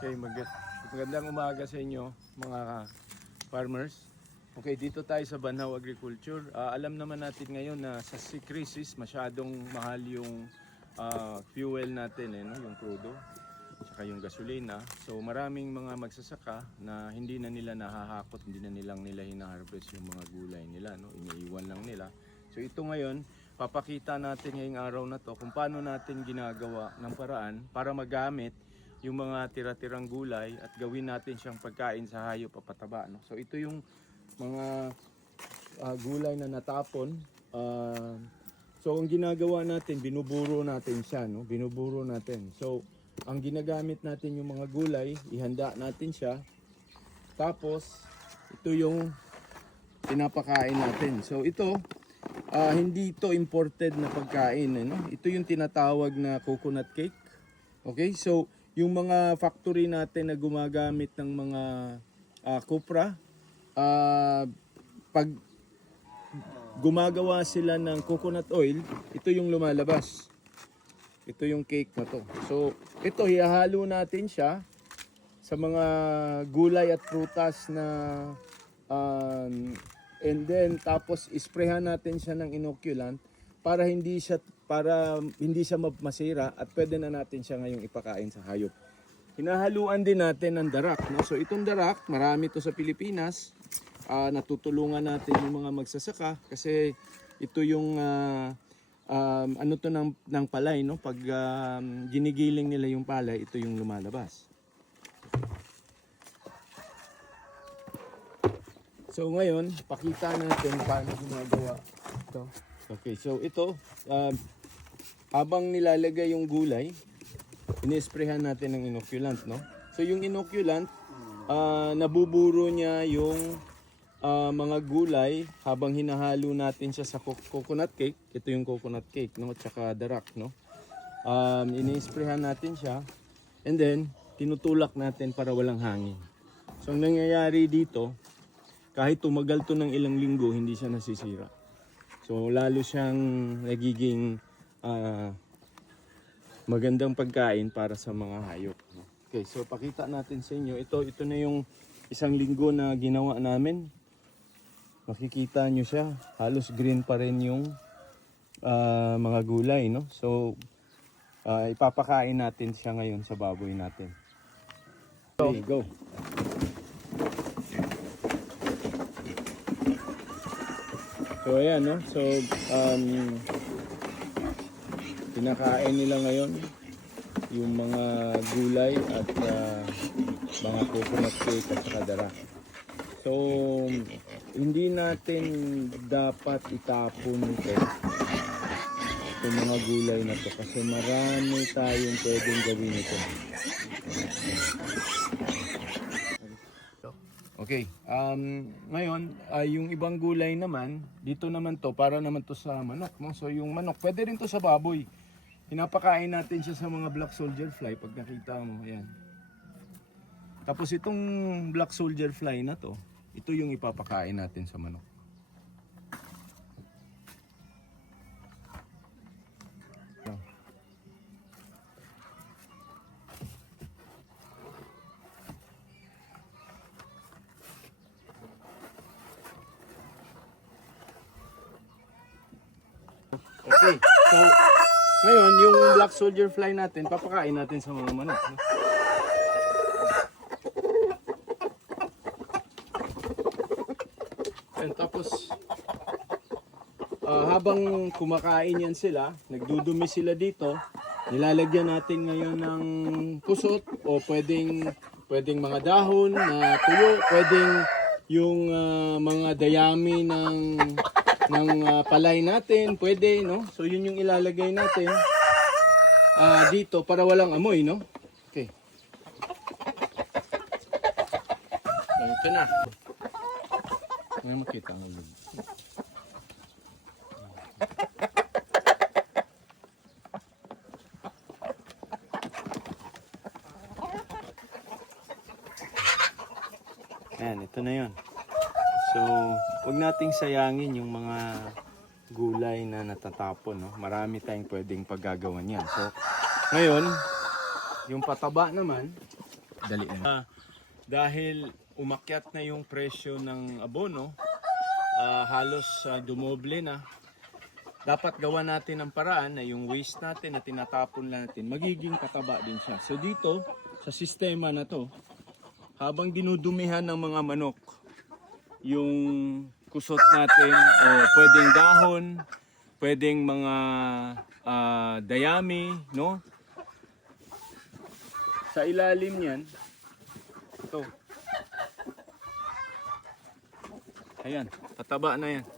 Okay, magandang umaga sa inyo mga farmers. Okay, dito tayo sa Banhaw Agriculture. Alam naman natin ngayon na sa sea crisis masyadong mahal yung fuel natin, no? Yung crudo, tsaka yung gasolina. So maraming mga magsasaka na hindi na nila nahahakot, hindi na nila hina-harvest yung mga gulay nila, no? Iniiwan lang nila. So ito ngayon, papakita natin ngayong araw na to kung paano natin ginagawa ng paraan para magamit yung mga tira-tirang gulay at gawin natin siyang pagkain sa hayop o pataba, no? So ito yung mga gulay na natapon. So ang ginagawa natin, binuburo natin siya, no? Binuburo natin. So ang ginagamit natin yung mga gulay, ihanda natin siya. Tapos ito yung pinapakain natin. So ito, hindi ito imported na pagkain, no? Ito yung tinatawag na coconut cake. Okay, so yung mga factory natin na gumagamit ng mga kupra, pag gumagawa sila ng coconut oil, ito yung lumalabas. Ito yung cake na to. So ito, hihalo natin siya sa mga gulay at prutas na and then tapos isprehan natin siya ng inoculant para hindi siya masira at pwede na natin siya ngayong ipakain sa hayop. Hinahaluan din natin ng darak, no? So itong darak, marami to sa Pilipinas. Natutulungan natin yung mga magsasaka kasi ito yung ano to ng palay, no? Pag ginigiling nila yung palay, ito yung lumalabas. So ngayon, pakita natin paano ginagawa ito. Okay, so ito, habang nilalagay yung gulay, inisprehan natin ng inoculant, no? So yung inoculant, nabuburo niya yung mga gulay habang hinahalo natin siya sa coconut cake. Ito yung coconut cake, no? Tsaka darak, no? Inisprehan natin siya and then tinutulak natin para walang hangin. So ang nangyayari dito, kahit tumagal to ng ilang linggo, hindi siya nasisira. So lalo siyang nagiging magandang pagkain para sa mga hayop. Okay, so pakita natin sa inyo. Ito na yung isang linggo na ginawa namin. Makikita nyo siya, halos green pa rin yung mga gulay, no? So ipapakain natin siya ngayon sa baboy natin. Okay, go. So ayan, no? So pinakain nila ngayon yung mga gulay at mga coconut cake at saka darak. So hindi natin dapat itapon ito, yung mga gulay na to, kasi marami tayong pwedeng gawin ito. Okay, ngayon, yung ibang gulay naman, dito naman to, para naman to sa manok, no? So yung manok, pwede rin to sa baboy. Pinapakain natin siya sa mga black soldier fly, pag nakita mo, ayan. Tapos itong black soldier fly na to, ito yung ipapakain natin sa manok. Okay, so ngayon yung black soldier fly natin, papakain natin sa mga manok, no? And tapos habang kumakain yan sila, nagdudumi sila dito, nilalagyan natin ngayon ng kusot o pwedeng mga dahon na tuyo, pwedeng yung mga dayami ng palay natin, pwede, no? So yun yung ilalagay natin dito para walang amoy, no? Okay. So ito na. Ngayon makita nga yun. Ayan, ito na yun. So, huwag nating sayangin yung mga gulay na natatapon, no? Marami tayong pwedeng paggagawan yan. So, ngayon, yung pataba naman, dali lang. Dahil umakyat na yung presyo ng abono, halos dumoble na. Dapat gawa natin ng paraan na yung waste natin na tinatapon natin, magiging pataba din siya. So dito, sa sistema na to, habang dinudumihan ng mga manok, yung kusot natin, o pwedeng dahon, pwedeng mga dayami, no? Sa ilalim niyan, ito. Ayan, pataba na yan.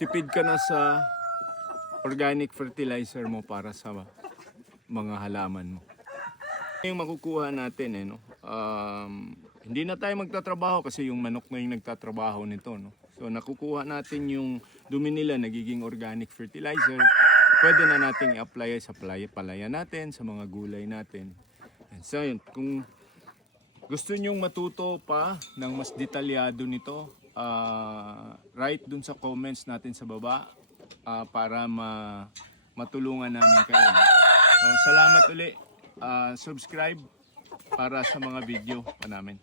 Tipid ka na sa organic fertilizer mo para sa mga halaman mo. Yung makukuha natin, no? Hindi na tayo magtatrabaho kasi yung manok na yung nagtatrabaho nito, no? So nakukuha natin yung dumi nila, nagiging organic fertilizer. Pwede na nating i-apply sa palaya natin, sa mga gulay natin. And so yun, kung gusto nyong matuto pa ng mas detalyado nito, write dun sa comments natin sa baba para matulungan namin kayo. Salamat uli. Subscribe para sa mga video pa namin.